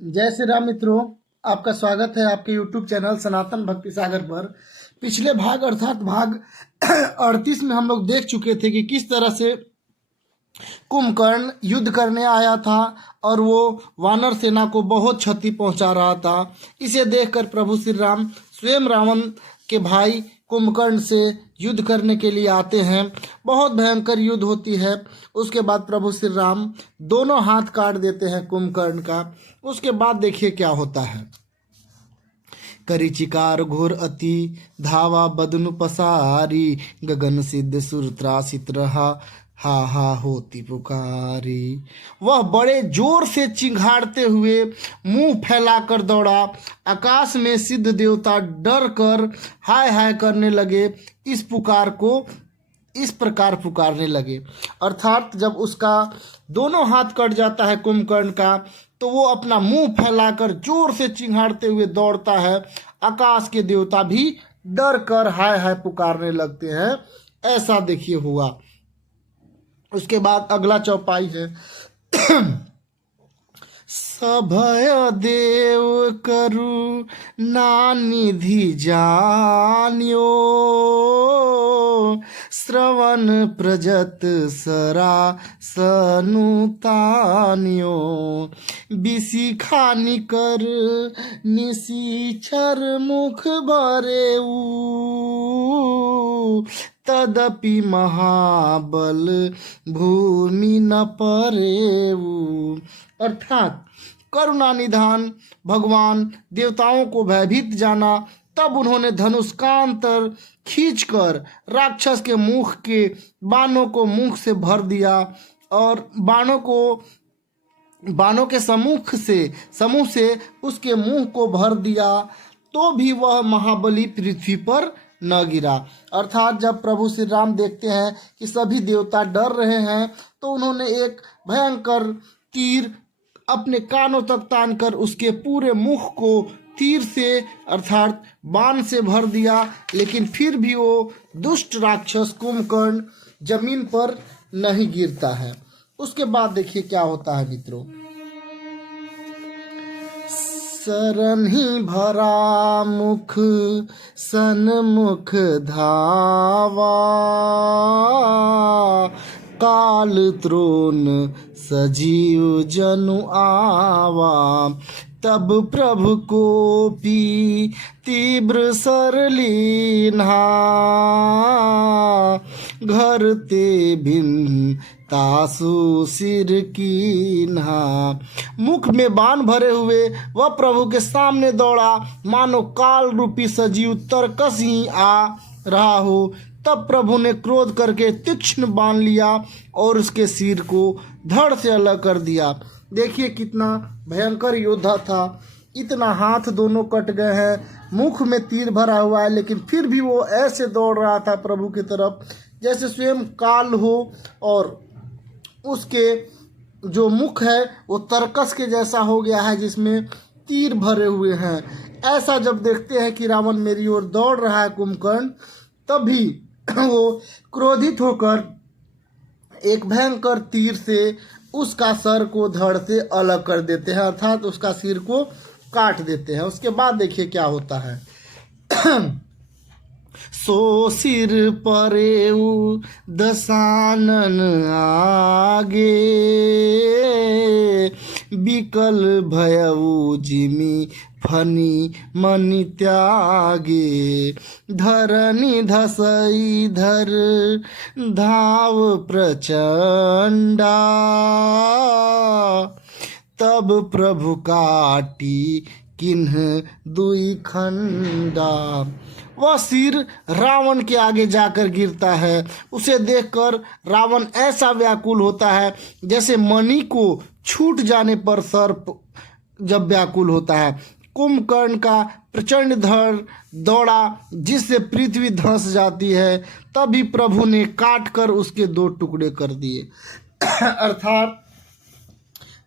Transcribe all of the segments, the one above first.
जय श्री राम मित्रों, आपका स्वागत है आपके YouTube चैनल सनातन भक्ति सागर पर। पिछले भाग अर्थात भाग 38 में हम लोग देख चुके थे कि किस तरह से कुंभकर्ण युद्ध करने आया था और वो वानर सेना को बहुत क्षति पहुंचा रहा था। इसे देखकर प्रभु श्री राम स्वयं रावण के भाई कुंभकर्ण से युद्ध करने के लिए आते हैं। बहुत भयंकर युद्ध होती है। उसके बाद प्रभु श्री राम दोनों हाथ काट देते हैं कुंभकर्ण का। उसके बाद देखिए क्या होता है। करी चिकार घोर अति धावा बदनु पसारी, गगन सिद्ध सुर त्रासित रहा, हा हा होती पुकारी। वह बड़े जोर से चिंघाड़ते हुए मुंह फैलाकर दौड़ा। आकाश में सिद्ध देवता डर कर हाय हाय करने लगे। इस प्रकार पुकारने लगे। अर्थात जब उसका दोनों हाथ कट जाता है कुंभकर्ण का, तो वो अपना मुंह फैलाकर जोर से चिंघाड़ते हुए दौड़ता है। आकाश के देवता भी डर कर हाय हाय पुकारने लगते हैं। ऐसा देखिए हुआ। उसके बाद अगला चौपाई है। सभय देव करु नानिधि जान्यो, श्रवण प्रजत सरा सनुतान्यो, बिसिखानि कर निशिचर मुख भरेऊ, तदपि महाबल भूमि न परेऊ। अर्थात करुणा निधान भगवान देवताओं को भयभीत जाना। तब उन्होंने धनुष का अंतर खींचकर राक्षस के मुख के बाणों को मुख से भर दिया और बाणों के समूह से उसके मुंह को भर दिया, तो भी वह महाबली पृथ्वी पर न गिरा। अर्थात जब प्रभु श्री राम देखते हैं कि सभी देवता डर रहे हैं, तो उन्होंने एक भयंकर तीर अपने कानों तक तानकर उसके पूरे मुख को तीर से अर्थात बाण से भर दिया। लेकिन फिर भी वो दुष्ट राक्षस कुंभकर्ण जमीन पर नहीं गिरता है। उसके बाद देखिए क्या होता है मित्रों। सरन्ही भरा मुख सन्मुख धावा, काल त्रोन सजीव जनु आवा, तब प्रभु को पी तीव्र सरलीन्हा, घर ते भिन्न तासु सिर कीन्हा। मुख में बाण भरे हुए वह प्रभु के सामने दौड़ा, मानो काल रूपी सजीव तरकस ही आ रहा हो। तब प्रभु ने क्रोध करके तीक्ष्ण बाण लिया और उसके सिर को धड़ से अलग कर दिया। देखिए कितना भयंकर योद्धा था। इतना हाथ दोनों कट गए हैं, मुख में तीर भरा हुआ है, लेकिन फिर भी वो ऐसे दौड़ रहा था प्रभु की तरफ जैसे स्वयं काल हो और उसके जो मुख है वो तरकस के जैसा हो गया है जिसमें तीर भरे हुए हैं। ऐसा जब देखते हैं कि रावण मेरी ओर दौड़ रहा है कुंभकर्ण, तभी वो क्रोधित होकर एक भयंकर तीर से उसका सर को धड़ से अलग कर देते हैं, अर्थात उसका सिर को काट देते हैं। उसके बाद देखिए क्या होता है। सो सिर परेऊ दसानन आगे, बिकल भयऊ जिमी फनी मनि त्यागे, धरनी धसई धर धाव प्रचंडा, तब प्रभु काटी किन्ह दुई खंडा। वह सिर रावण के आगे जाकर गिरता है। उसे देखकर रावण ऐसा व्याकुल होता है जैसे मणि को छूट जाने पर सर्प जब व्याकुल होता है। कुंभकर्ण का प्रचंड धड़ दौड़ा जिससे पृथ्वी धंस जाती है। तभी प्रभु ने काट कर उसके दो टुकड़े कर दिए। अर्थात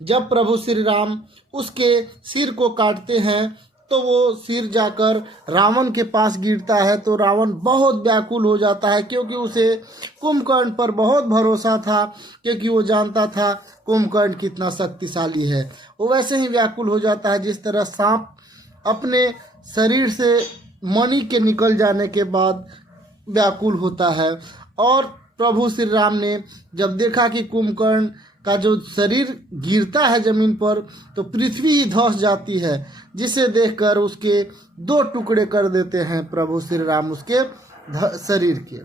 जब प्रभु श्री राम उसके सिर को काटते हैं तो वो सिर जाकर रावण के पास गिरता है। तो रावण बहुत व्याकुल हो जाता है, क्योंकि उसे कुंभकर्ण पर बहुत भरोसा था, क्योंकि वो जानता था कुंभकर्ण कितना शक्तिशाली है। वो वैसे ही व्याकुल हो जाता है जिस तरह सांप अपने शरीर से मणि के निकल जाने के बाद व्याकुल होता है। और प्रभु श्री राम ने जब देखा कि कुंभकर्ण का जो शरीर गिरता है जमीन पर, तो पृथ्वी ही धंस जाती है, जिसे देखकर उसके 2 टुकड़े कर देते हैं प्रभु श्री राम उसके शरीर के।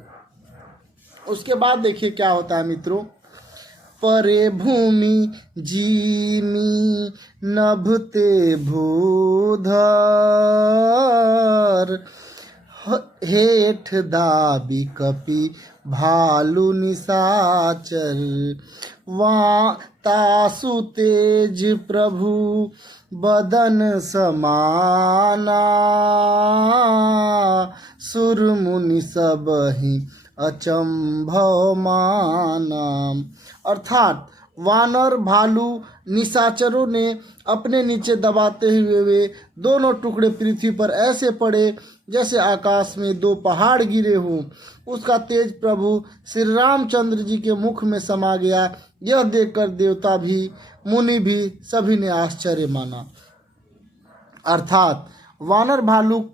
उसके बाद देखिए क्या होता है मित्रों। परे भूमि जीमी नभते भूधर, हेठ दाबी कपि भालू निशाचर, वहाँ तासु तेज प्रभु बदन समाना, सुर मुनि सबहि अचंभव माना। अर्थात वानर भालू निशाचरों ने अपने नीचे दबाते हुए वे दोनों टुकड़े पृथ्वी पर ऐसे पड़े जैसे आकाश में 2 पहाड़ गिरे हों। उसका तेज प्रभु श्री रामचंद्र जी के मुख में समा गया। यह देखकर देवता भी मुनि भी सभी ने आश्चर्य माना। अर्थात वानर भालू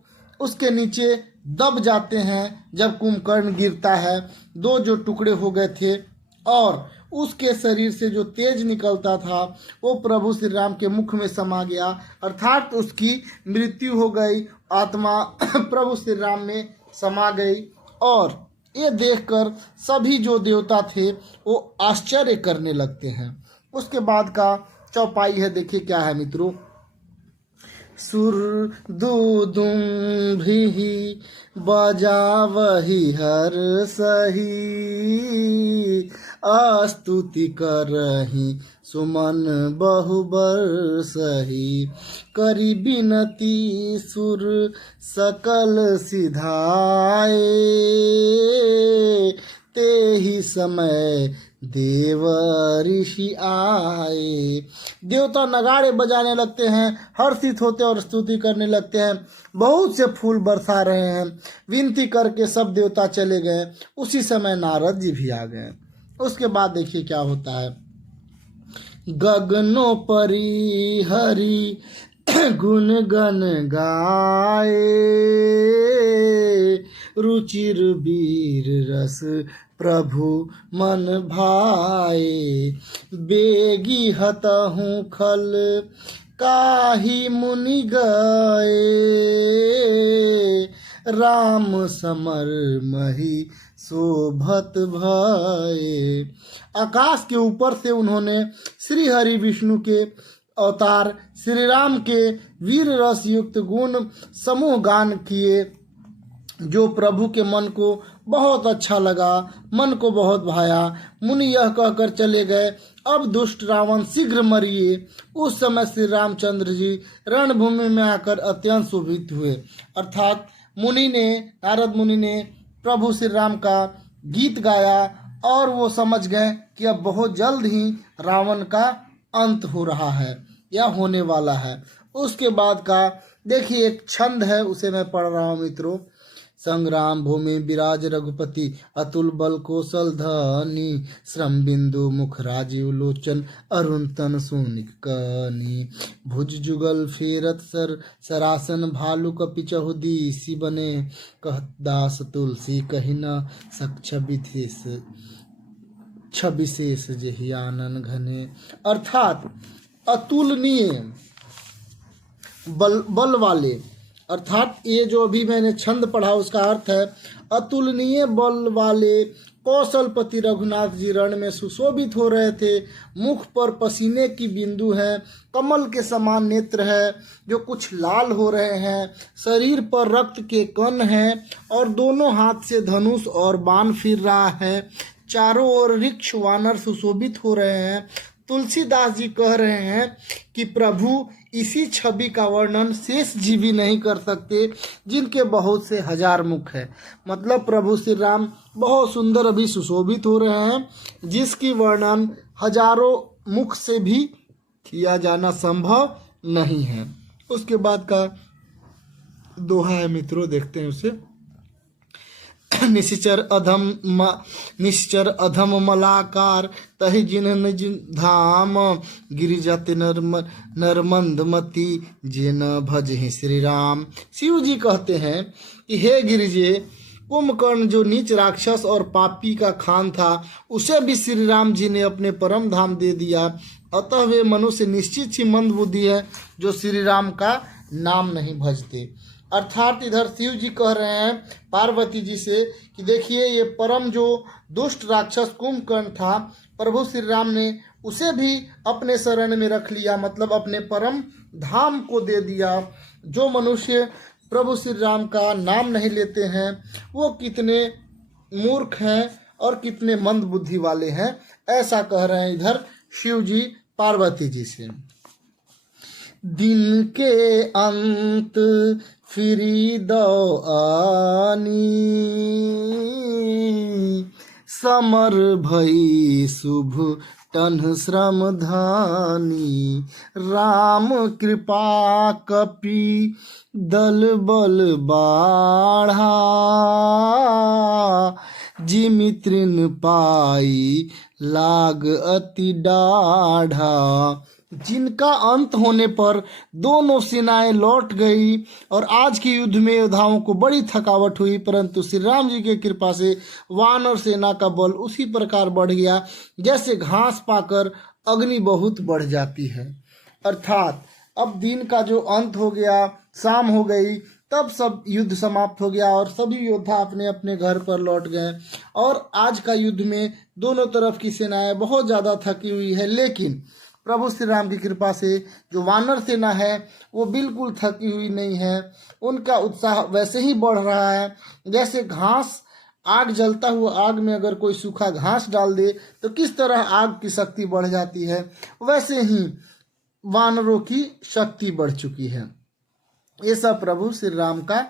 उसके नीचे दब जाते हैं जब कुंभकर्ण गिरता है। 2 जो टुकड़े हो गए थे और उसके शरीर से जो तेज निकलता था वो प्रभु श्री राम के मुख में समा गया, अर्थात उसकी मृत्यु हो गई। आत्मा प्रभु श्री राम में समा गई। और ये देखकर सभी जो देवता थे वो आश्चर्य करने लगते हैं। उसके बाद का चौपाई है, देखिए क्या है मित्रों। सुर दुदुम्भी बजावहि हर सही, स्तुति करहि सुमन बहुबर सही, करी बिनती सुर सकल सिधाए, ते ही समय देव ऋषि आए। देवता नगाड़े बजाने लगते हैं, हर्षित होते और स्तुति करने लगते हैं, बहुत से फूल बरसा रहे हैं। विनती करके सब देवता चले गए। उसी समय नारद जी भी आ गए। उसके बाद देखिए क्या होता है। गगनो परी हरि गुण गन गाए, रुचिर वीर रस प्रभु मन भाए, बेगी हतहु खल काही मुनि गए, राम समर मही शोभत भये। आकाश के ऊपर से उन्होंने श्री हरि विष्णु के अवतार श्री राम के वीर रस युक्त गुण समूह गान किए, जो प्रभु के मन को बहुत अच्छा लगा, मन को बहुत भाया। मुनि यह कहकर चले गए, अब दुष्ट रावण शीघ्र मरिए। उस समय श्री रामचंद्र जी रणभूमि में आकर अत्यंत शोभित हुए। अर्थात नारद मुनि ने प्रभु श्री राम का गीत गाया और वो समझ गए कि अब बहुत जल्द ही रावण का अंत हो रहा है या होने वाला है। उसके बाद का देखिए एक छंद है, उसे मैं पढ़ रहा हूँ मित्रों। संग्राम भूमि विराज रघुपति, अतुल बल कौशल धनी, श्रम बिंदु मुख राजीव लोचन, अरुण तन सोनिक कनी, भुज जुगल फेरत सर सरासन, भालू कपि चहुदीसी बने, कहत दास तुलसी कहि न सक छविशेष जेहि आनन घने। अर्थात अतुलनीय बल वाले, अर्थात ये जो अभी मैंने छंद पढ़ा उसका अर्थ है अतुलनीय बल वाले कौशलपति रघुनाथ जी रण में सुशोभित हो रहे थे। मुख पर पसीने की बिंदु है, कमल के समान नेत्र है जो कुछ लाल हो रहे हैं, शरीर पर रक्त के कण हैं और दोनों हाथ से धनुष और बाण फिर रहा है। चारों ओर ऋक्ष वानर सुशोभित हो रहे हैं। तुलसीदास जी कह रहे हैं कि प्रभु इसी छवि का वर्णन शेष जी भी नहीं कर सकते, जिनके बहुत से 1000 मुख है। मतलब प्रभु श्री राम बहुत सुंदर अभी सुशोभित हो रहे हैं, जिसकी वर्णन हजारों मुख से भी किया जाना संभव नहीं है। उसके बाद का दोहा है मित्रों, देखते हैं उसे। निश्चर अधम मलाकार, तहि जिन निज धाम, गिरिजाति नरमंदमती, जे न भजहि श्री राम। शिव जी कहते हैं कि हे गिरिजे, कुंभकर्ण जो नीच राक्षस और पापी का खान था, उसे भी श्री राम जी ने अपने परम धाम दे दिया। अतः वे मनुष्य निश्चित ही मंद बुद्धि है जो श्री राम का नाम नहीं भजते। अर्थात इधर शिव जी कह रहे हैं पार्वती जी से कि देखिए, ये परम जो दुष्ट राक्षस कुंभकर्ण था, प्रभु श्री राम ने उसे भी अपने शरण में रख लिया, मतलब अपने परम धाम को दे दिया। जो मनुष्य प्रभु श्री राम का नाम नहीं लेते हैं वो कितने मूर्ख हैं और कितने मंद बुद्धि वाले हैं, ऐसा कह रहे हैं इधर शिव जी पार्वती जी से। दिन के अंत फिरी दो आनी, समर भई शुभ टन श्रम धानी, राम कृपा कपि दल बल बाढ़ा, जिमि तृण पाई लाग अति डाढ़ा। जिनका अंत होने पर दोनों सेनाएं लौट गई और आज के युद्ध में योद्धाओं को बड़ी थकावट हुई, परंतु श्री राम जी की कृपा से वानर सेना का बल उसी प्रकार बढ़ गया जैसे घास पाकर अग्नि बहुत बढ़ जाती है। अर्थात अब दिन का जो अंत हो गया, शाम हो गई, तब सब युद्ध समाप्त हो गया और सभी योद्धा अपने अपने घर पर लौट गए। और आज का युद्ध में दोनों तरफ की सेनाएं बहुत ज़्यादा थकी हुई है, लेकिन प्रभु श्री राम की कृपा से जो वानर सेना है वो बिल्कुल थकी हुई नहीं है। उनका उत्साह वैसे ही बढ़ रहा है जैसे घास, आग जलता हुआ आग में अगर कोई सूखा घास डाल दे तो किस तरह आग की शक्ति बढ़ जाती है, वैसे ही वानरों की शक्ति बढ़ चुकी है। ये सब प्रभु श्री राम का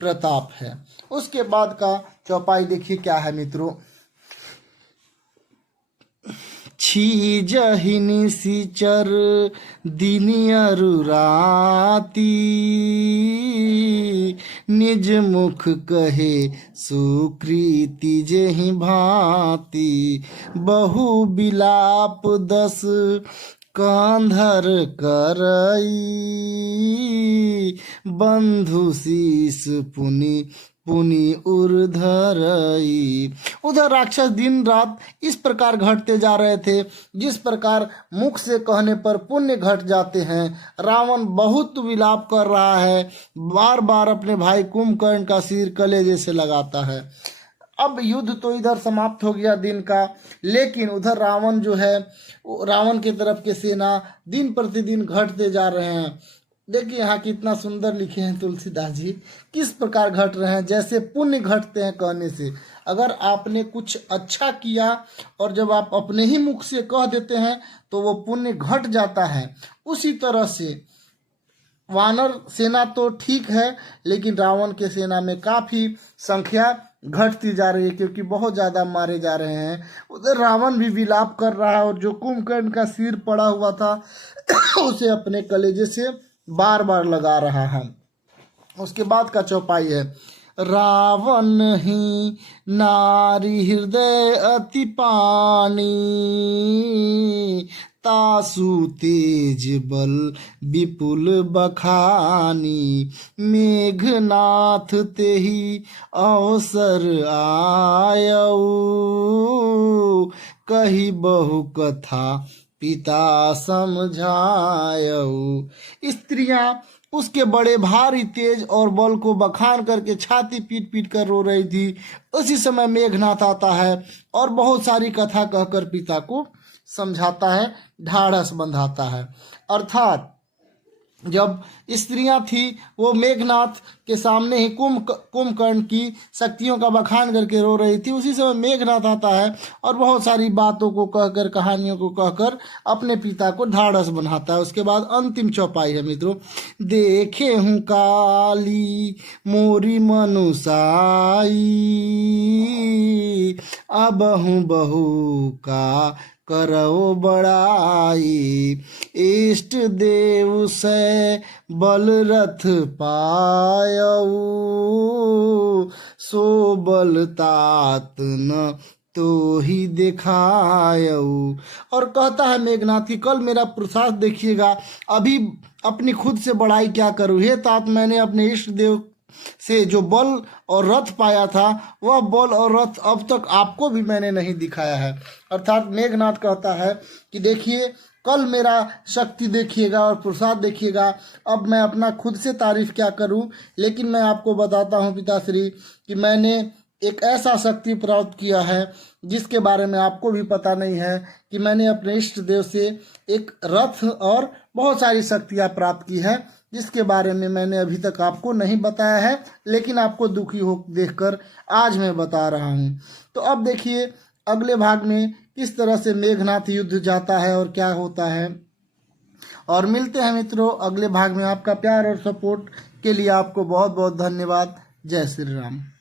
प्रताप है। उसके बाद का चौपाई देखिए क्या है मित्रों। छीजहि निशिचर दिन अरु राती, निज मुख कहे सुकृति जेहि भांति, बहु बिलाप दस कांधर करई, बंधु शीस पुनि पुनि उर्धरई। उधर राक्षस दिन रात इस प्रकार घटते जा रहे थे जिस प्रकार मुख से कहने पर पुण्य घट जाते हैं। रावण बहुत विलाप कर रहा है, बार बार अपने भाई कुंभकर्ण का सिर कलेजे से लगाता है। अब युद्ध तो इधर समाप्त हो गया दिन का, लेकिन उधर रावण जो है, रावण की तरफ के सेना दिन प्रतिदिन घटते जा रहे हैं। देखिए यहाँ कितना सुंदर लिखे हैं तुलसीदास जी, किस प्रकार घट रहे हैं, जैसे पुण्य घटते हैं कहने से। अगर आपने कुछ अच्छा किया और जब आप अपने ही मुख से कह देते हैं तो वो पुण्य घट जाता है। उसी तरह से वानर सेना तो ठीक है, लेकिन रावण के सेना में काफ़ी संख्या घटती जा रही है क्योंकि बहुत ज़्यादा मारे जा रहे हैं। उधर रावण भी विलाप कर रहा है और जो कुंभकर्ण का सिर पड़ा हुआ था उसे अपने कलेजे से बार बार लगा रहा है। उसके बाद का चौपाई है। रावण ही नारी हृदय अति पानी, तासु तेज बल विपुल बखानी, मेघनाथ तेहि अवसर आयऊ, कही बहु कथा पिता समझायऊ। स्त्रियां उसके बड़े भारी तेज और बल को बखान करके छाती पीट पीट कर रो रही थी। उसी समय मेघनाथ आता है और बहुत सारी कथा कहकर पिता को समझाता है, ढाढ़स बंधाता है। अर्थात जब स्त्रियां थी वो मेघनाथ के सामने ही कुंभकर्ण की शक्तियों का बखान करके रो रही थी। उसी समय मेघनाथ आता है और बहुत सारी बातों को कहकर, कहानियों को कहकर अपने पिता को ढाढ़स बनाता है। उसके बाद अंतिम चौपाई है मित्रों। देखे हूँ काली मोरी मनुसाई, अब हूँ बहू का करो बड़ाई। इष्ट देव से बल रथ पायऊ, सो बल तात न तो ही दिखायऊ। और कहता है मेघनाथ कि कल मेरा पुरुषार्थ देखिएगा, अभी अपनी खुद से बड़ाई क्या करूँ। हे तात, मैंने अपने इष्ट देव से जो बल और रथ पाया था, वह बल और रथ अब तक आपको भी मैंने नहीं दिखाया है। अर्थात मेघनाथ कहता है कि देखिए, कल मेरा शक्ति देखिएगा और पुरुषार्थ देखिएगा, अब मैं अपना खुद से तारीफ क्या करूं। लेकिन मैं आपको बताता हूं पिताश्री कि मैंने एक ऐसा शक्ति प्राप्त किया है जिसके बारे में आपको भी पता नहीं है, कि मैंने अपने इष्ट देव से एक रथ और बहुत सारी शक्तियाँ प्राप्त की है, जिसके बारे में मैंने अभी तक आपको नहीं बताया है, लेकिन आपको दुखी हो देखकर आज मैं बता रहा हूँ। तो अब देखिए अगले भाग में किस तरह से मेघनाथ युद्ध जाता है और क्या होता है। और मिलते हैं मित्रों अगले भाग में। आपका प्यार और सपोर्ट के लिए आपको बहुत बहुत धन्यवाद। जय श्री राम।